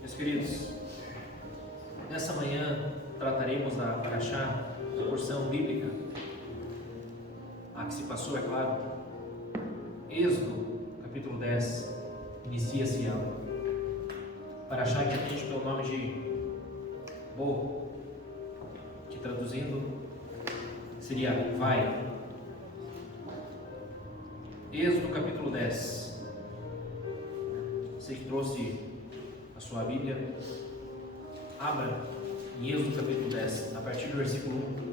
Meus queridos, nessa manhã trataremos da Parashá, da porção bíblica, a que se passou, é claro, Êxodo, capítulo 10, inicia-se ela. Parashá que atende pelo nome de Bo, que traduzindo seria vai. Êxodo, capítulo 10. Você que trouxe a sua Bíblia, abra em Êxodo capítulo 10, a partir do versículo 1.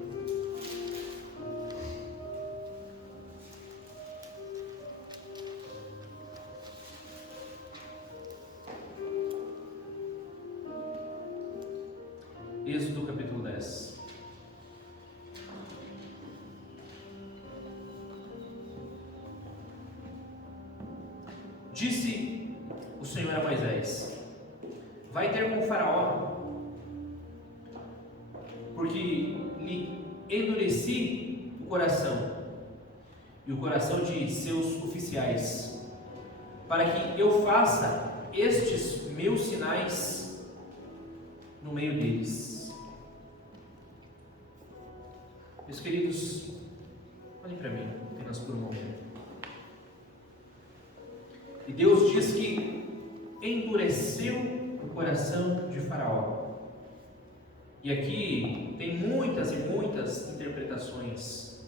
Êxodo capítulo 10. Disse o Senhor a Moisés: vai ter com o Faraó, porque lhe endureci o coração e o coração de seus oficiais, para que eu faça estes meus sinais no meio deles. Meus queridos, olhem para mim apenas por um momento. E Deus diz que endureceu o coração de Faraó. E aqui tem muitas e muitas interpretações.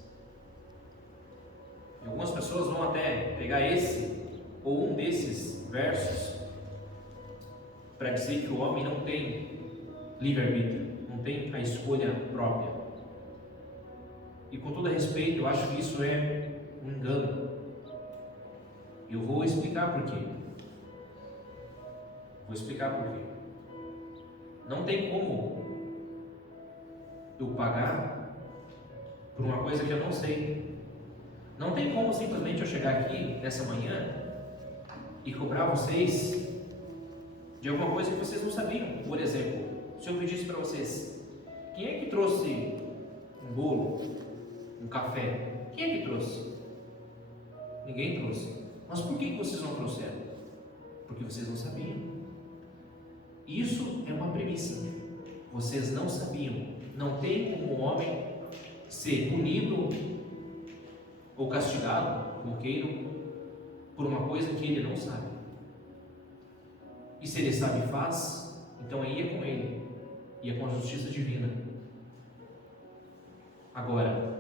E algumas pessoas vão até pegar esse ou um desses versos para dizer que o homem não tem livre-arbítrio, não tem a escolha própria. E com todo respeito, eu acho que isso é um engano. Eu vou explicar por quê. Não tem como eu pagar por uma coisa que eu não sei. Não tem como simplesmente eu chegar aqui nessa manhã e cobrar vocês de alguma coisa que vocês não sabiam. Por exemplo, se eu pedisse para vocês: quem é que trouxe um bolo, um café? Quem é que trouxe? Ninguém trouxe. Mas por que vocês não trouxeram? Porque vocês não sabiam. Isso é uma premissa. Vocês não sabiam. Não tem como um homem ser punido ou castigado, como queiram, por uma coisa que ele não sabe. E se ele sabe e faz, então aí é com ele, e é com a justiça divina. Agora,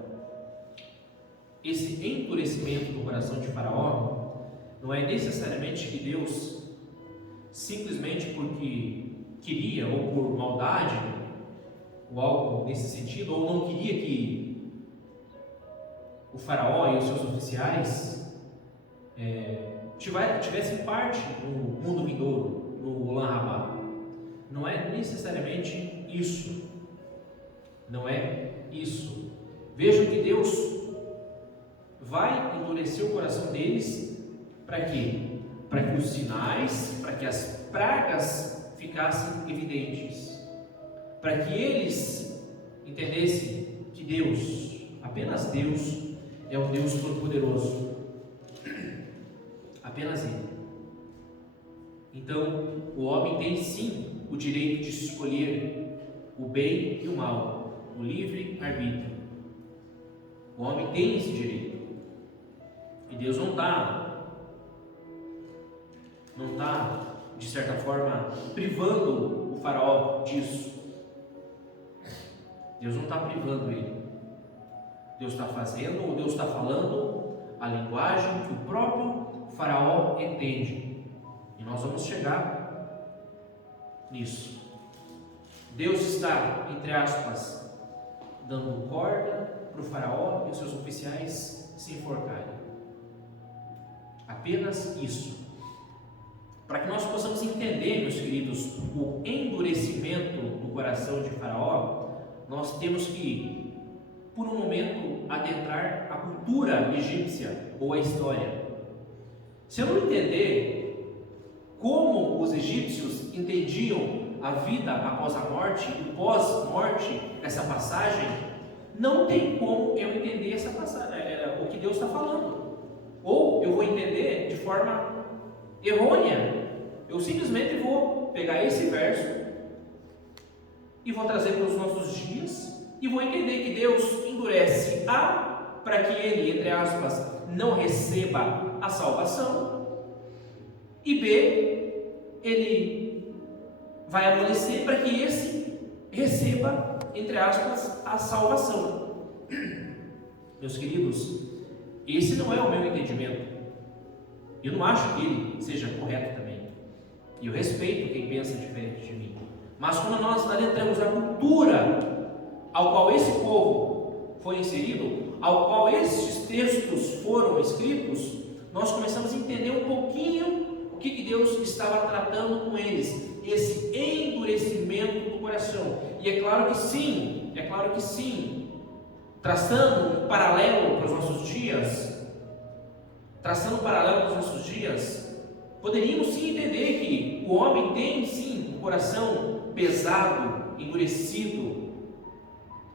esse endurecimento do coração de Faraó não é necessariamente que Deus, simplesmente porque queria, ou por maldade, ou algo nesse sentido, ou não queria que o Faraó e os seus oficiais tivessem parte no mundo vindouro, no Olam Rabá. Não é necessariamente isso. Não é isso. Vejam que Deus vai endurecer o coração deles para quê? Para que os sinais, para que as pragas ficassem evidentes, para que eles entendessem que Deus, apenas Deus, é o Deus Todo-Poderoso, apenas Ele. Então, o homem tem sim o direito de escolher o bem e o mal, o livre-arbítrio. O homem tem esse direito, e Deus não está, de certa forma, privando o Faraó disso. Deus não está privando ele. Deus está fazendo, ou Deus está falando a linguagem que o próprio Faraó entende. E nós vamos chegar nisso. Deus está, entre aspas, dando corda para o Faraó e os seus oficiais se enforcarem. Apenas isso. Para que nós possamos entender, meus queridos, o endurecimento do coração de Faraó, nós temos que, por um momento, adentrar a cultura egípcia ou a história. Se eu não entender como os egípcios entendiam a vida após a morte, o pós-morte, essa passagem, não tem como eu entender essa passagem, o que Deus está falando. Ou eu vou entender de forma errônea Eu simplesmente vou pegar esse verso e vou trazer para os nossos dias e vou entender que Deus endurece A para que ele, entre aspas, não receba a salvação, e B, ele vai amolecer para que esse receba, entre aspas, a salvação. Meus queridos, esse não é o meu entendimento. Eu não acho que ele seja correto também. E eu respeito quem pensa diferente de mim. Mas quando nós adentramos na cultura ao qual esse povo foi inserido, ao qual esses textos foram escritos, nós começamos a entender um pouquinho o que Deus estava tratando com eles, esse endurecimento do coração. E é claro que sim, traçando um paralelo para os nossos dias, poderíamos sim entender que o homem tem sim um coração pesado, endurecido,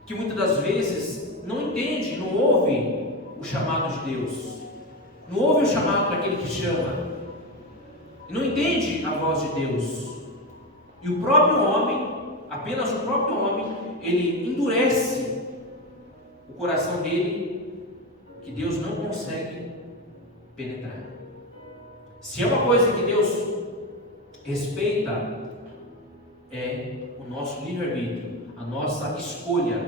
que muitas das vezes não entende, não ouve o chamado de Deus, não ouve o chamado daquele que chama, não entende a voz de Deus. E o próprio homem, apenas o próprio homem, ele endurece o coração dele, que Deus não consegue penetrar. Se é uma coisa que Deus respeita, é o nosso livre-arbítrio, a nossa escolha.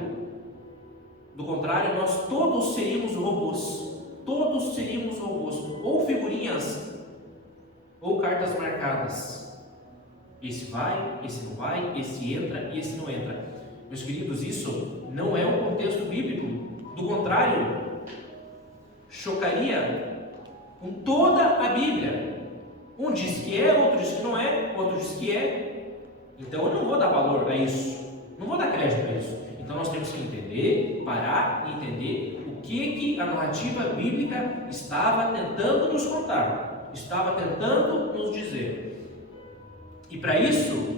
Do contrário, nós todos seríamos robôs, ou figurinhas, ou cartas marcadas. Esse vai, esse não vai, esse entra e esse não entra. Meus queridos, isso não é um contexto bíblico. Do contrário, chocaria com toda a Bíblia. Um diz que é, outro diz que não é, outro diz que é. Então eu não vou dar valor a isso, não vou dar crédito a isso. Então nós temos que entender, parar e entender o que a narrativa bíblica estava tentando nos contar, estava tentando nos dizer. E para isso,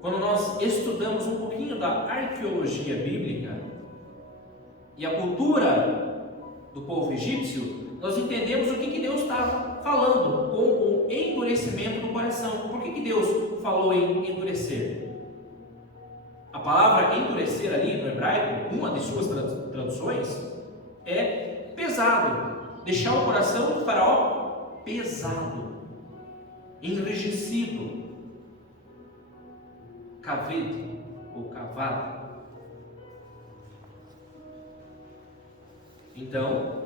quando nós estudamos um pouquinho da arqueologia bíblica e a cultura do povo egípcio, nós entendemos o que Deus estava falando com o endurecimento do coração. Por que Deus falou em endurecer? A palavra endurecer ali no hebraico, uma de suas traduções, é pesado. Deixar o coração do faraó pesado, enrijecido, cavedo ou cavado. Então,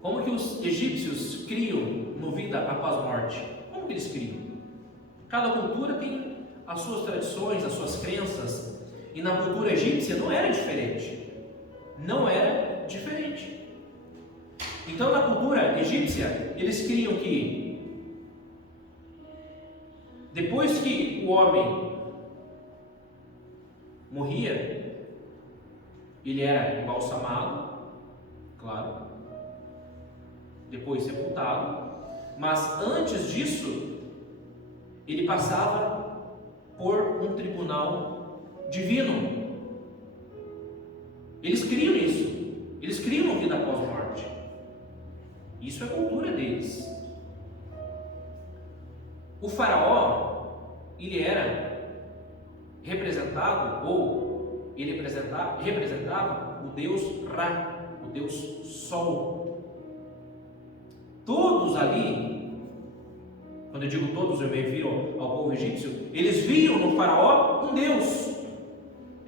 como que os egípcios criam no vida após morte? Como que eles criam? Cada cultura tem as suas tradições, as suas crenças, e na cultura egípcia não era diferente. Então, na cultura egípcia, eles criam que depois que o homem morria, ele era embalsamado, claro, depois sepultado, mas antes disso, ele passava por um tribunal divino. Eles criam nisso, eles criam uma vida após morte. Isso é a cultura deles. O faraó, ele era representado, ou ele representava o deus Ra, o deus Sol. Todos ali, quando eu digo todos, eu me refiro ao povo egípcio, eles viam no faraó um deus.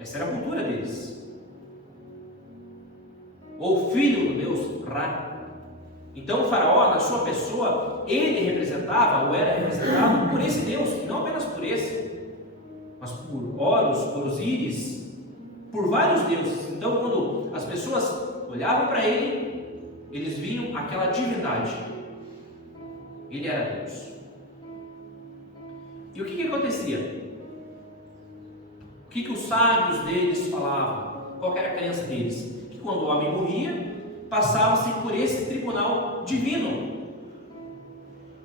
Essa era a cultura deles. Ou filho do deus Ra. Então o faraó, na sua pessoa, ele representava, ou era representado por esse deus, e não apenas por esse, mas por Horus, por Osíris, por vários deuses. Então quando as pessoas olhavam para ele, eles viam aquela divindade. Ele era Deus. E o que acontecia? O que os sábios deles falavam? Qual era a crença deles? Que quando o homem morria, passava-se por esse tribunal divino.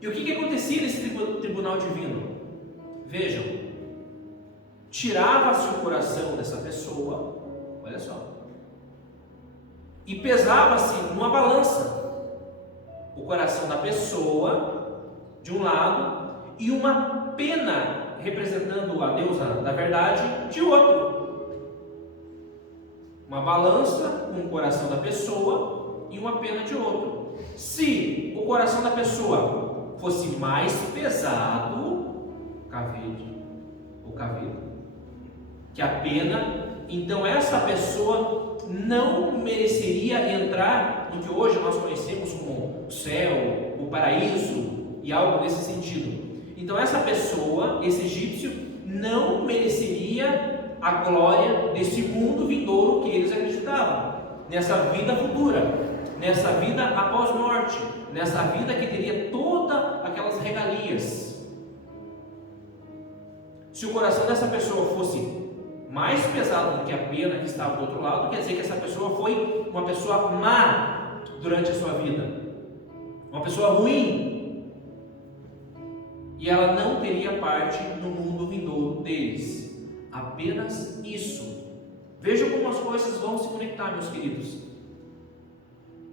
E o que acontecia nesse tribunal divino? Vejam, tirava-se o coração dessa pessoa, olha só, e pesava-se numa balança o coração da pessoa de um lado e uma pena representando a deusa da verdade de outro. Uma balança com o coração da pessoa e uma pena de outro. Se o coração da pessoa fosse mais pesado, caveiro, que a pena, então essa pessoa não mereceria entrar no que hoje nós conhecemos como o céu, o paraíso e algo nesse sentido. Então essa pessoa, esse egípcio, não mereceria a glória desse mundo vindouro que eles acreditavam, nessa vida futura, nessa vida após morte, nessa vida que teria todas aquelas regalias. Se o coração dessa pessoa fosse mais pesado do que a pena que estava do outro lado, quer dizer que essa pessoa foi uma pessoa má durante a sua vida, uma pessoa ruim, e ela não teria parte no mundo vindouro deles. Apenas isso. Vejam como as coisas vão se conectar, meus queridos.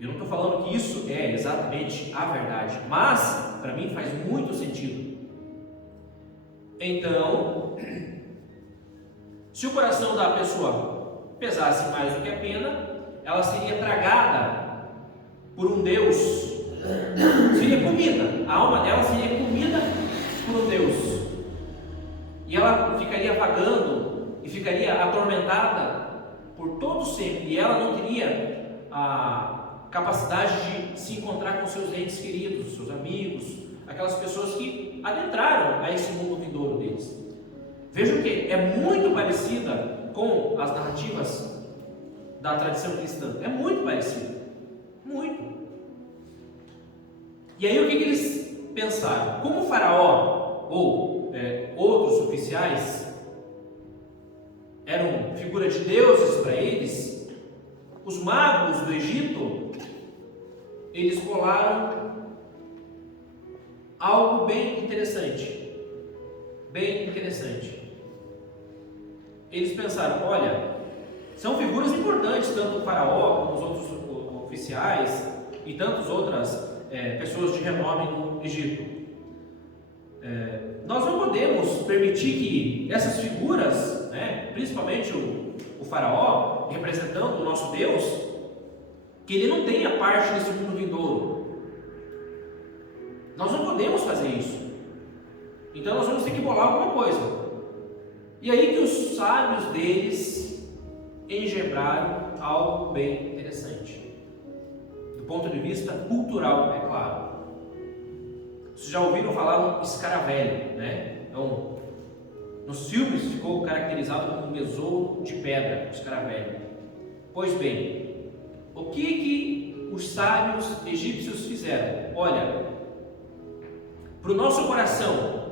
Eu não estou falando que isso é exatamente a verdade, mas para mim faz muito sentido. Então, se o coração da pessoa pesasse mais do que a pena, ela seria tragada por um Deus, seria comida, a alma dela seria comida por um Deus, e ela ficaria vagando e ficaria atormentada por todo sempre, e ela não teria a capacidade de se encontrar com seus entes queridos, seus amigos, aquelas pessoas que adentraram a esse mundo vindouro deles. Vejam que é muito parecida com as narrativas da tradição cristã. É muito parecida. Muito. E aí o que eles pensaram? Como o faraó ou outros oficiais eram figura de deuses para eles, os magos do Egito, eles colaram algo bem interessante. Bem interessante. Eles pensaram, olha, são figuras importantes, tanto o faraó como os outros oficiais e tantas outras pessoas de renome no Egito. Nós não podemos permitir que essas figuras, principalmente o faraó, representando o nosso Deus, que ele não tenha parte nesse mundo vindouro. Nós não podemos fazer isso. Então nós vamos ter que bolar alguma coisa. E aí que os sábios deles engendraram algo bem interessante. Do ponto de vista cultural, é claro. Vocês já ouviram falar no escaravelho, né? Então, nos filmes ficou caracterizado como um besouro de pedra, o escaravelho. Pois bem, o que os sábios egípcios fizeram? Olha, para o nosso coração,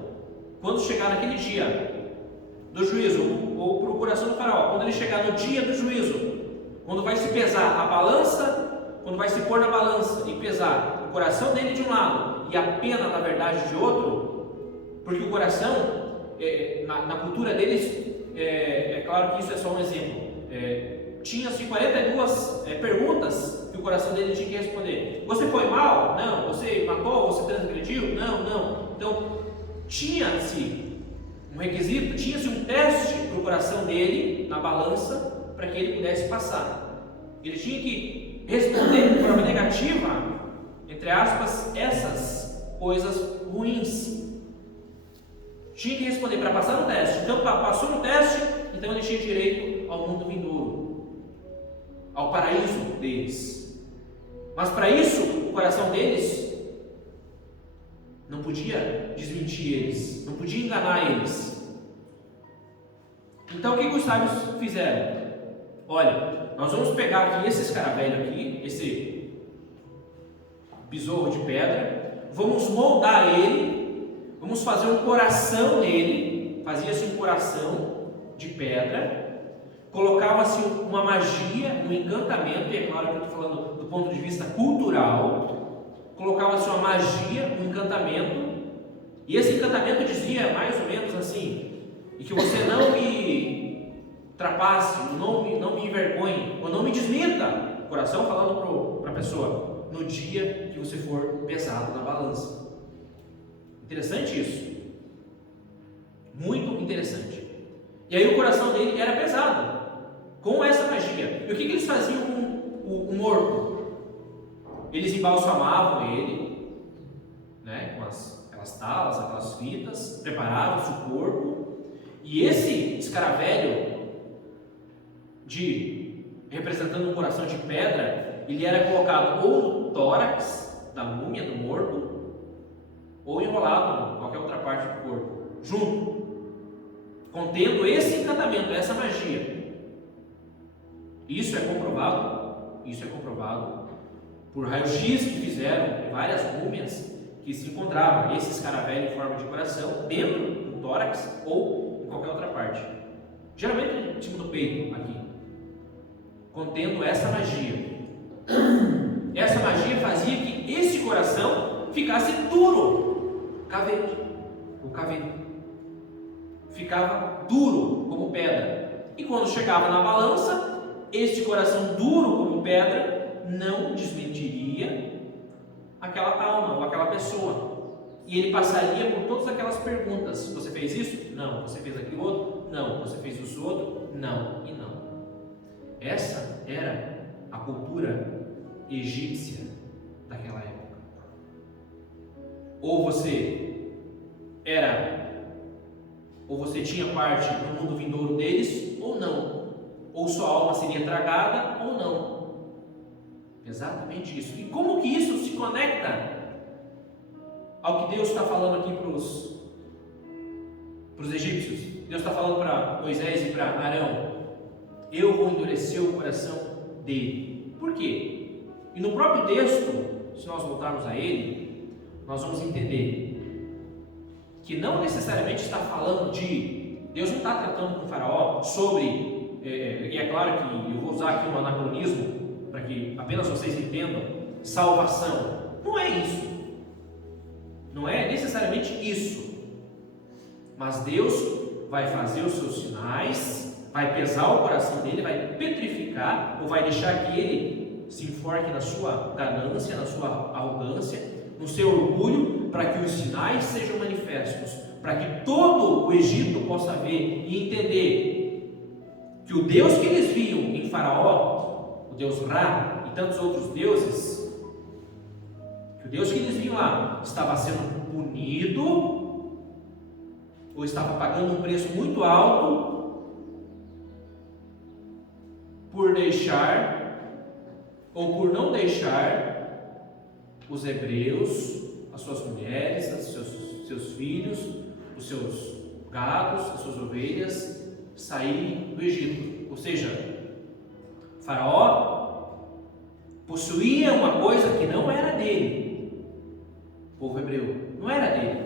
quando chegar naquele dia do juízo, ou para o coração do faraó, quando ele chegar no dia do juízo, quando vai se pesar a balança, quando vai se pôr na balança e pesar o coração dele de um lado e a pena da verdade de outro, porque o coração, na cultura deles, é claro que isso é só um exemplo, tinha-se 42 perguntas que o coração dele tinha que responder. Você foi mal? Não. Você matou? Você transgrediu? Não. Então, tinha-se um requisito, tinha-se um teste para o coração dele na balança para que ele pudesse passar. Ele tinha que responder de forma negativa, entre aspas, essas coisas ruins. Tinha que responder para passar no teste. Então, passou no teste, então ele tinha direito ao mundo vindouro, ao paraíso deles. Mas para isso, o coração deles não podia desmentir eles, não podia enganar eles. Então o que os sábios fizeram? Olha, nós vamos pegar aqui esse escaravelho aqui, esse besouro de pedra, vamos moldar ele, vamos fazer um coração nele, fazia-se um coração de pedra, colocava-se uma magia, um encantamento, e é claro que eu estou falando do ponto de vista cultural, colocava-se uma magia, um encantamento, e esse encantamento dizia mais ou menos assim, e que você não me trapasse, não me envergonhe, ou não me desminta, o coração falando para a pessoa, no dia que você for pesado na balança. Interessante isso. Muito interessante. E aí o coração dele era pesado com essa magia. E o que eles faziam com o morto? Eles embalsamavam ele, né, com aquelas talas, aquelas fitas, preparavam o corpo. E esse escaravelho, representando um coração de pedra, ele era colocado ou no tórax da múmia, do morto, ou enrolado em qualquer outra parte do corpo, junto, contendo esse encantamento, essa magia. Isso é comprovado por raio-x que fizeram em várias múmias que se encontravam esse escaravelho em forma de coração dentro do tórax ou em qualquer outra parte, geralmente em cima do peito aqui, contendo essa magia. Essa magia fazia que esse coração ficasse duro, o cavete ficava duro como pedra, e quando chegava na balança, este coração duro como pedra não desmentiria aquela alma ou aquela pessoa, e ele passaria por todas aquelas perguntas: você fez isso? Não. Você fez aquilo outro? Não. Você fez isso outro? Não. E não. Essa era a cultura egípcia daquela época. Ou você tinha parte no mundo vindouro deles, ou não. Ou sua alma seria tragada, ou não. Exatamente isso. E como que isso se conecta ao que Deus está falando aqui para os egípcios? Deus está falando para Moisés e para Arão: eu vou endurecer o coração dele. Por quê? E no próprio texto, se nós voltarmos a ele, nós vamos entender que não necessariamente está falando de... Deus não está tratando com o faraó sobre... e é claro que eu vou usar aqui um anacronismo para que apenas vocês entendam: salvação. Não é isso. Não é necessariamente isso. Mas Deus vai fazer os seus sinais, vai pesar o coração dele, vai petrificar, ou vai deixar que ele se enforque na sua ganância, na sua arrogância, no seu orgulho, para que os sinais sejam manifestos, para que todo o Egito possa ver e entender que o Deus que eles viam em Faraó, o Deus Ra e tantos outros deuses, que o Deus que eles viam lá estava sendo punido, ou estava pagando um preço muito alto por deixar ou por não deixar os hebreus, as suas mulheres, os seus filhos, os seus gados, as suas ovelhas saírem do Egito. Ou seja, Faraó possuía uma coisa que não era dele. O povo hebreu não era dele.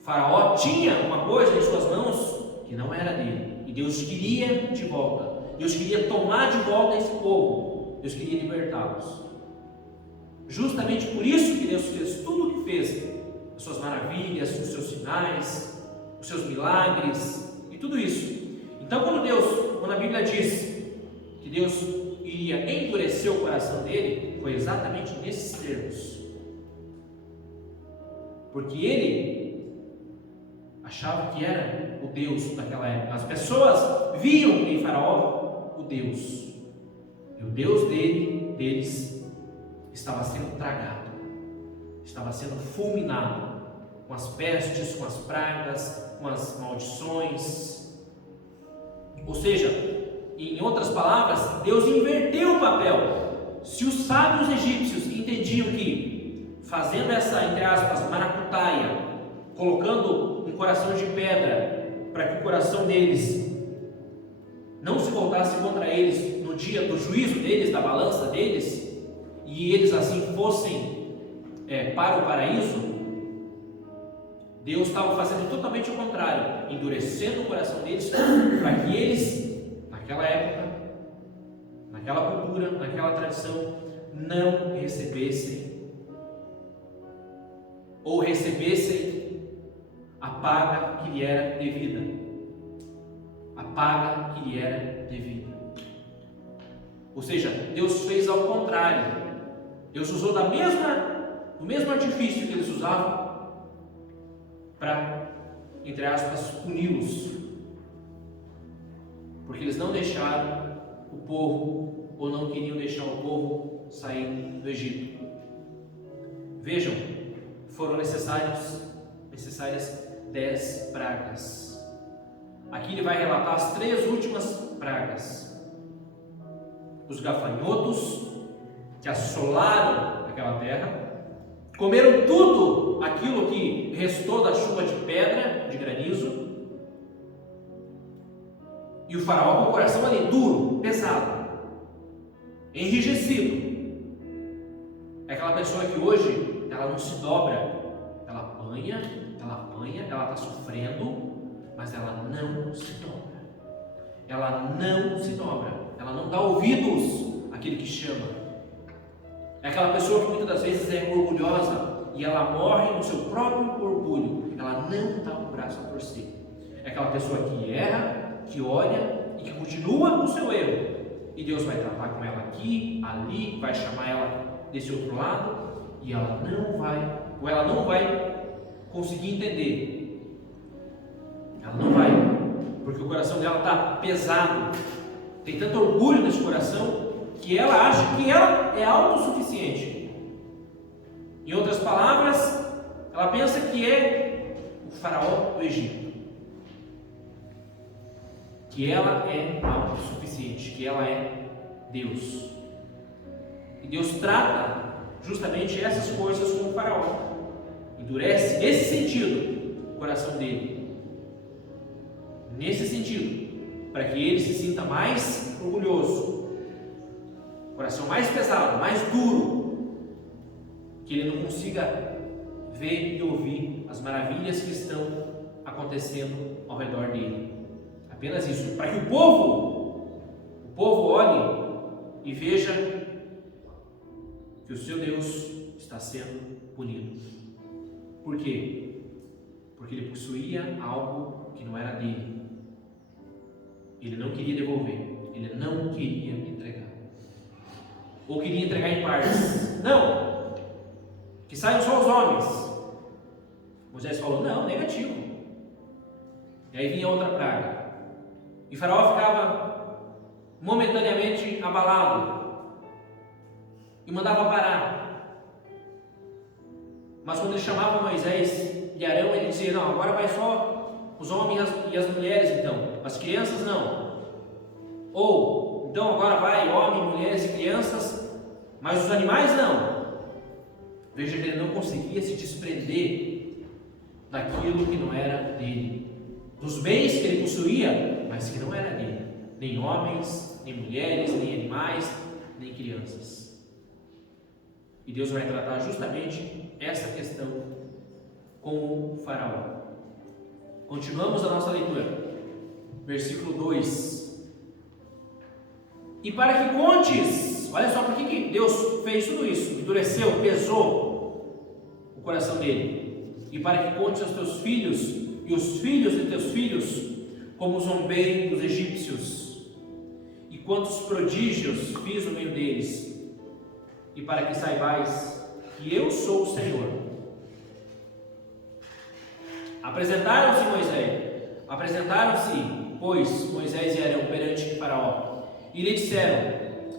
Faraó tinha uma coisa em suas mãos que não era dele, e Deus queria de volta. Deus queria tomar de volta esse povo. Deus queria libertá-los. Justamente por isso que Deus fez tudo o que fez, as suas maravilhas, os seus sinais, os seus milagres e tudo isso. Então quando a Bíblia diz que Deus iria endurecer o coração dele, foi exatamente nesses termos. Porque ele achava que era o Deus daquela época. As pessoas viam em Faraó o Deus, e o Deus deles estava sendo tragado, estava sendo fulminado com as pestes, com as pragas, com as maldições. Ou seja, em outras palavras, Deus inverteu o papel. Se os sábios egípcios entendiam que, fazendo essa, entre aspas, maracutaia, colocando um coração de pedra para que o coração deles não se voltasse contra eles no dia do juízo deles, da balança deles, e eles assim fossem para o paraíso, Deus estava fazendo totalmente o contrário, endurecendo o coração deles para que eles, naquela época, naquela cultura, naquela tradição, não recebessem ou recebessem a paga que lhe era devida. A paga que lhe era devida. Ou seja, Deus fez ao contrário. Deus usou do mesmo artifício que eles usavam para, entre aspas, puni-los, porque eles não deixaram o povo, ou não queriam deixar o povo sair do Egito. Vejam, foram necessárias 10 pragas. Aqui ele vai relatar as 3 últimas pragas: os gafanhotos, que assolaram aquela terra, comeram tudo aquilo que restou da chuva de pedra, de granizo, e o faraó com o coração ali duro, pesado, enrijecido. É aquela pessoa que hoje ela não se dobra, ela apanha, ela está sofrendo, mas ela não se dobra. Ela não dá ouvidos àquele que chama. É aquela pessoa que muitas das vezes é orgulhosa e ela morre no seu próprio orgulho. Ela não dá o braço a torcer. É aquela pessoa que erra, que olha e que continua no seu erro. E Deus vai tratar com ela aqui, ali, vai chamar ela desse outro lado, e ela não vai conseguir entender. Ela não vai, porque o coração dela está pesado. Tem tanto orgulho nesse coração que ela acha que ela é autossuficiente. Em outras palavras, ela pensa que é o faraó do Egito, que ela é autossuficiente, que ela é Deus. E Deus trata justamente essas coisas com o faraó. Endurece nesse sentido o coração dele. Nesse sentido, para que ele se sinta mais orgulhoso, coração mais pesado, mais duro, que ele não consiga ver e ouvir as maravilhas que estão acontecendo ao redor dele. Apenas isso, para que o povo olhe e veja que o seu Deus está sendo punido. Por quê? Porque ele possuía algo que não era dele. Ele não queria devolver, ele não queria entregar, ou queria entregar em partes. Não, que saiam só os homens. Moisés falou, não, negativo. E aí vinha outra praga, e Faraó ficava momentaneamente abalado e mandava parar. Mas quando ele chamava Moisés e Arão, ele dizia, não, agora vai só os homens e as mulheres, então, as crianças não. Ou, então agora vai homens, mulheres e crianças, mas os animais não. Veja que ele não conseguia se desprender daquilo que não era dele, dos bens que ele possuía, mas que não era dele, nem homens, nem mulheres, nem animais, nem crianças. E Deus vai tratar justamente essa questão com o faraó. Continuamos a nossa leitura, versículo 2. E para que contes, olha só por que Deus fez tudo isso, endureceu, pesou o coração dele. E para que contes aos teus filhos e os filhos de teus filhos, como zombei dos egípcios, e quantos prodígios fiz no meio deles, e para que saibais que eu sou o Senhor. Apresentaram-se, pois, Moisés e Arão perante Faraó, e lhe disseram,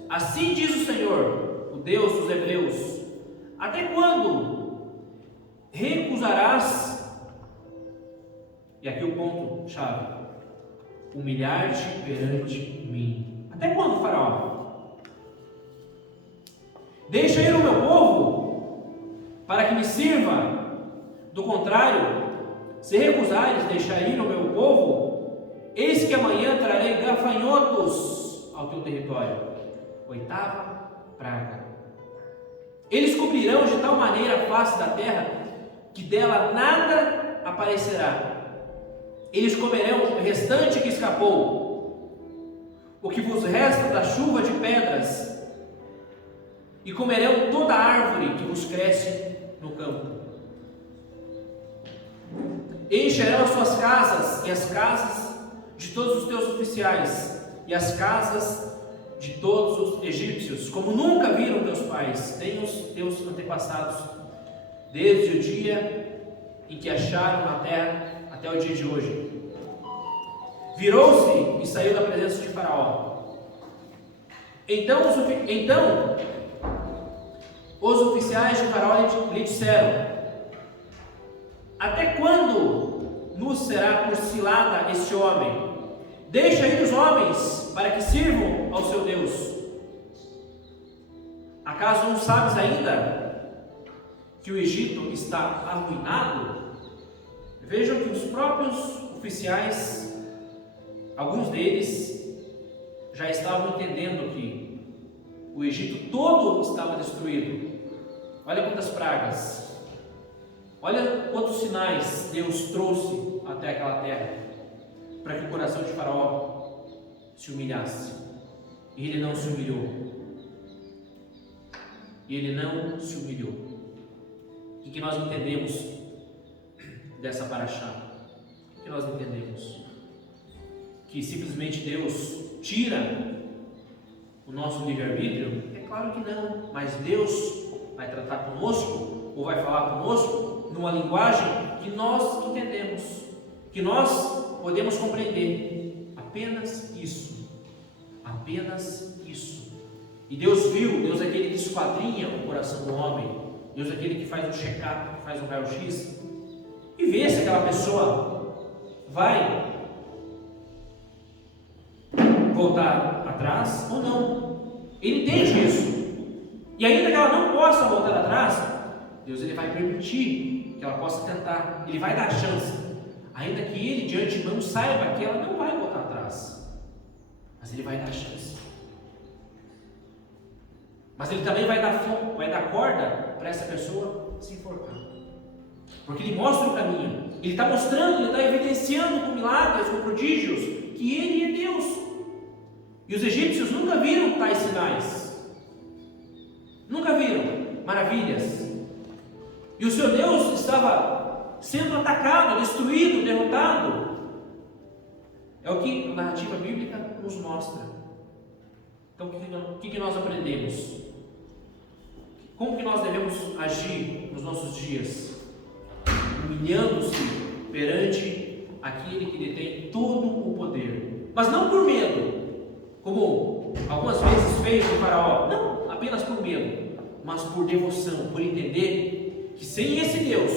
assim diz o Senhor, o Deus dos hebreus, até quando recusarás, e aqui o ponto chave, humilhar-te perante mim? Até quando, Faraó? Deixa ir o meu povo, para que me sirva. Do contrário, se recusares deixar ir o meu povo, eis que amanhã trarei gafanhotos ao teu território. 8ª praga. Eles cobrirão de tal maneira a face da terra, que dela nada aparecerá. Eles comerão o restante que escapou, o que vos resta da chuva de pedras, e comerão toda a árvore que vos cresce no campo. Encherão as suas casas e as casas de todos os teus oficiais e as casas de todos os egípcios, como nunca viram teus pais, nem os teus antepassados, desde o dia em que acharam na terra até o dia de hoje. Virou-se e saiu da presença de Faraó. Então os oficiais de Faraó lhe disseram: até quando nos será por cilada este homem? Deixa ir os homens para que sirvam ao seu Deus. Acaso não sabes ainda que o Egito está arruinado? Vejam que os próprios oficiais, alguns deles, já estavam entendendo que o Egito todo estava destruído. Olha quantas pragas, olha quantos sinais Deus trouxe até aquela terra, para que o coração de Faraó se humilhasse. E ele não se humilhou. Ele não se humilhou. O que nós entendemos dessa paraxá? O que nós entendemos? Que simplesmente Deus tira o nosso livre-arbítrio? É claro que não, mas Deus vai tratar conosco, ou vai falar conosco, numa linguagem que nós entendemos, que nós podemos compreender. Apenas isso. Apenas isso. E Deus viu, Deus é aquele que esquadrinha o coração do homem, Deus é aquele que faz um check-up, que faz um raio-x, e vê se aquela pessoa vai voltar atrás ou não. Ele entende isso. E ainda que ela não possa voltar atrás, Deus ele vai permitir que ela possa tentar, ele vai dar chance, ainda que ele de antemão saiba que ela não vai voltar atrás, mas ele vai dar chance. Mas ele também vai dar corda para essa pessoa se enforcar, porque ele mostra o caminho, ele está mostrando, ele está evidenciando com milagres, com prodígios, que ele é Deus. E os egípcios nunca viram tais sinais, nunca viram maravilhas, e o seu Deus estava sendo atacado, destruído, derrotado. É o que a narrativa bíblica nos mostra. Então o que nós aprendemos? Como que nós devemos agir nos nossos dias? Humilhando-se perante aquele que detém todo o poder, mas não por medo, como algumas vezes fez o Faraó, não apenas por medo, mas por devoção, por entender que sem esse Deus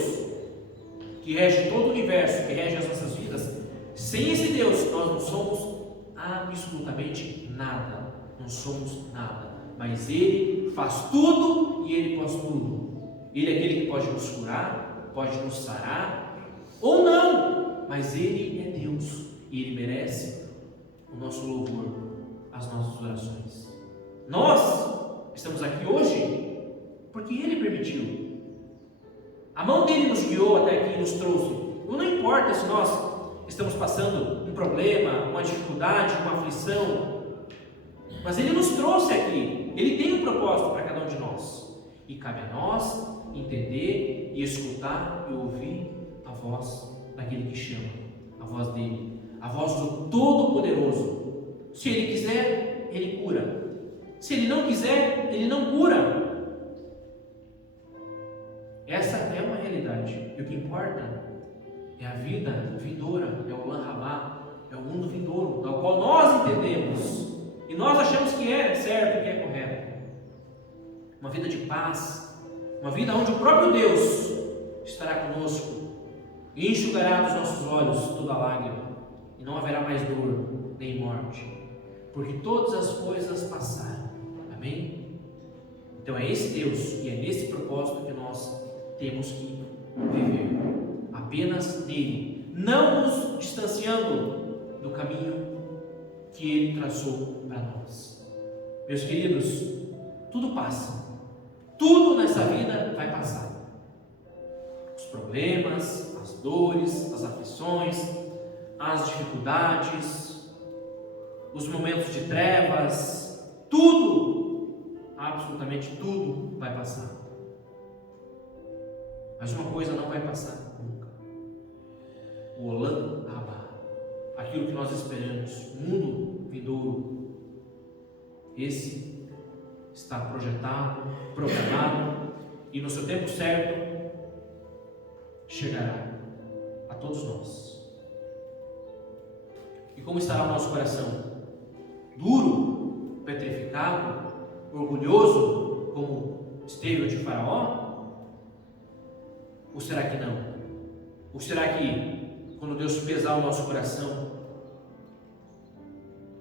que rege todo o universo, que rege as nossas vidas, sem esse Deus nós não somos absolutamente nada, não somos nada, mas Ele faz tudo e Ele pode tudo. Ele é aquele que pode nos curar, pode nos sarar ou não, mas Ele é Deus e Ele merece o nosso louvor, as nossas orações. Nós estamos aqui hoje porque Ele permitiu. A mão dele nos guiou até aqui e nos trouxe. Não importa se nós estamos passando um problema, uma dificuldade, uma aflição, mas Ele nos trouxe aqui. Ele tem um propósito para cada um de nós. E cabe a nós entender e escutar e ouvir a voz daquele que chama, a voz dele, a voz do Todo-Poderoso. Se Ele quiser, Ele cura. Se Ele não quiser, Ele não cura. Essa é uma realidade. E o que importa é a vida vindoura, é o Lan-Rabá, é o mundo vindouro, ao qual nós entendemos e nós achamos que é certo, que é correto. Uma vida de paz, uma vida onde o próprio Deus estará conosco e enxugará dos nossos olhos toda lágrima, e não haverá mais dor nem morte, porque todas as coisas passaram. Amém? Então é esse Deus e é nesse propósito que nós temos que viver, apenas nele, não nos distanciando do caminho que Ele traçou para nós. Meus queridos, tudo passa, tudo nessa vida vai passar. Os problemas, as dores, as aflições, as dificuldades, os momentos de trevas, tudo, absolutamente tudo vai passar. Mas uma coisa não vai passar nunca: o Lan-Rabá, aquilo que nós esperamos, o mundo vindouro. Esse está projetado, programado, e no seu tempo certo chegará a todos nós. E como estará o nosso coração? Duro, petrificado, orgulhoso, como esteve o de Faraó? Ou será que não? Ou será que, quando Deus pesar o nosso coração,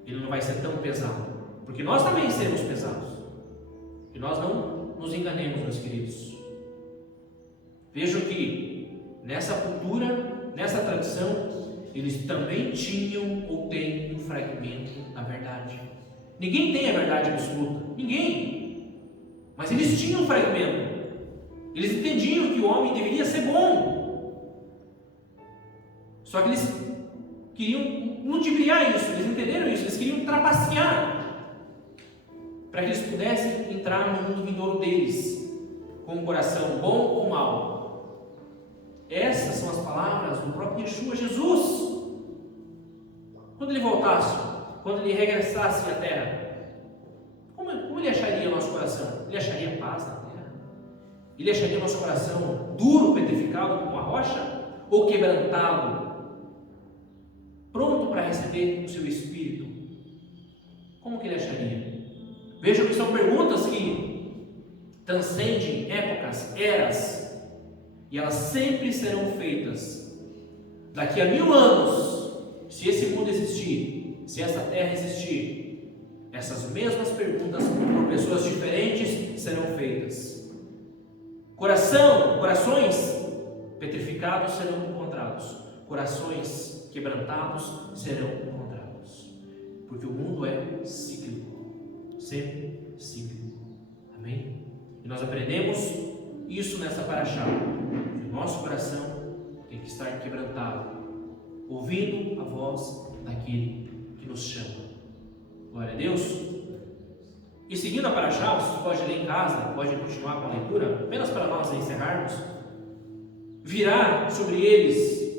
ele não vai ser tão pesado? Porque nós também seremos pesados. E nós não nos enganemos, meus queridos. Vejam que nessa cultura, nessa tradição, eles também tinham ou têm um fragmento da verdade. Ninguém tem a verdade absoluta. Ninguém. Mas eles tinham um fragmento. Eles entendiam que o homem deveria ser bom. Só que eles queriam ludibriar isso, eles entenderam isso, eles queriam trapacear para que eles pudessem entrar no mundo vindouro deles, com um coração bom ou mau. Essas são as palavras do próprio Yeshua, Jesus. Quando ele voltasse, quando ele regressasse à terra, como ele acharia o nosso coração? Ele acharia paz na terra? Ele acharia o nosso coração duro, petrificado como uma rocha? Ou quebrantado, pronto para receber o seu Espírito? Como que ele acharia? Vejam que são perguntas que transcendem épocas, eras, e elas sempre serão feitas. Daqui a 1000 anos, se esse mundo existir, se essa terra existir, essas mesmas perguntas por pessoas diferentes serão feitas. Corações petrificados serão encontrados, corações quebrantados serão encontrados, porque o mundo é cíclico, sempre cíclico. Amém? E nós aprendemos isso nessa paraxá, que o nosso coração tem que estar quebrantado, ouvindo a voz daquele que nos chama. Glória a Deus. E seguindo a paraxá, vocês podem ler em casa, podem continuar com a leitura, apenas para nós encerrarmos. Virá sobre eles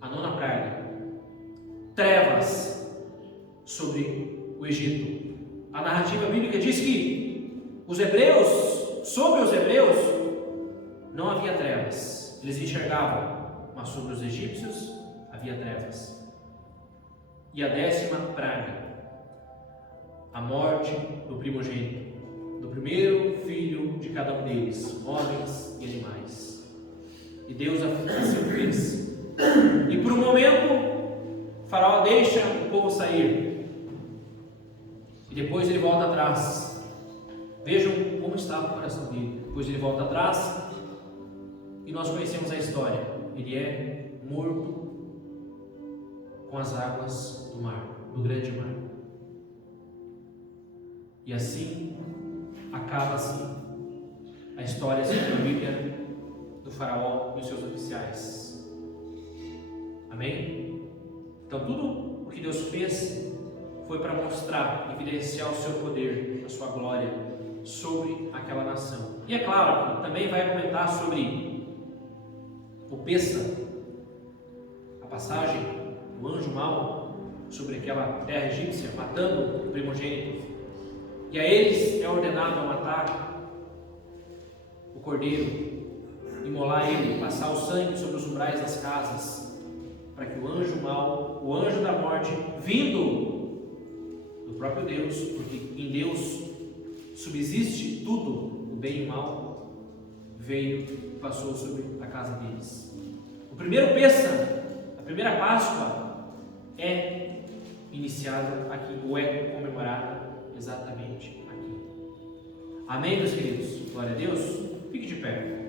a 9ª praga, trevas sobre o Egito. A narrativa bíblica diz que sobre os hebreus, não havia trevas. Eles enxergavam, mas sobre os egípcios havia trevas. E a 10ª praga, a morte do primogênito, do primeiro filho de cada um deles, homens e animais. E Deus assim fez. E por um momento, Faraó deixa o povo sair. E depois ele volta atrás. Vejam como estava o coração dele. Depois ele volta atrás. E nós conhecemos a história. Ele é morto com as águas do mar, do grande mar. E assim acaba-se a história segundo a Bíblia do Faraó e os seus oficiais. Amém? Então tudo o que Deus fez foi para mostrar, evidenciar o seu poder, a sua glória sobre aquela nação. E é claro, também vai comentar sobre o Pessa, a passagem do anjo mau sobre aquela terra egípcia, matando o primogênito. E a eles é ordenado a matar o cordeiro, imolar ele, passar o sangue sobre os umbrais das casas, para que o anjo mau, o anjo da morte, vindo do próprio Deus, porque em Deus subsiste tudo, o bem e o mal, veio e passou sobre a casa deles. O primeiro Pessa, a primeira Páscoa, é iniciada aqui, ou é comemorada exatamente aqui. Amém, meus queridos? Glória a Deus. Fique de pé.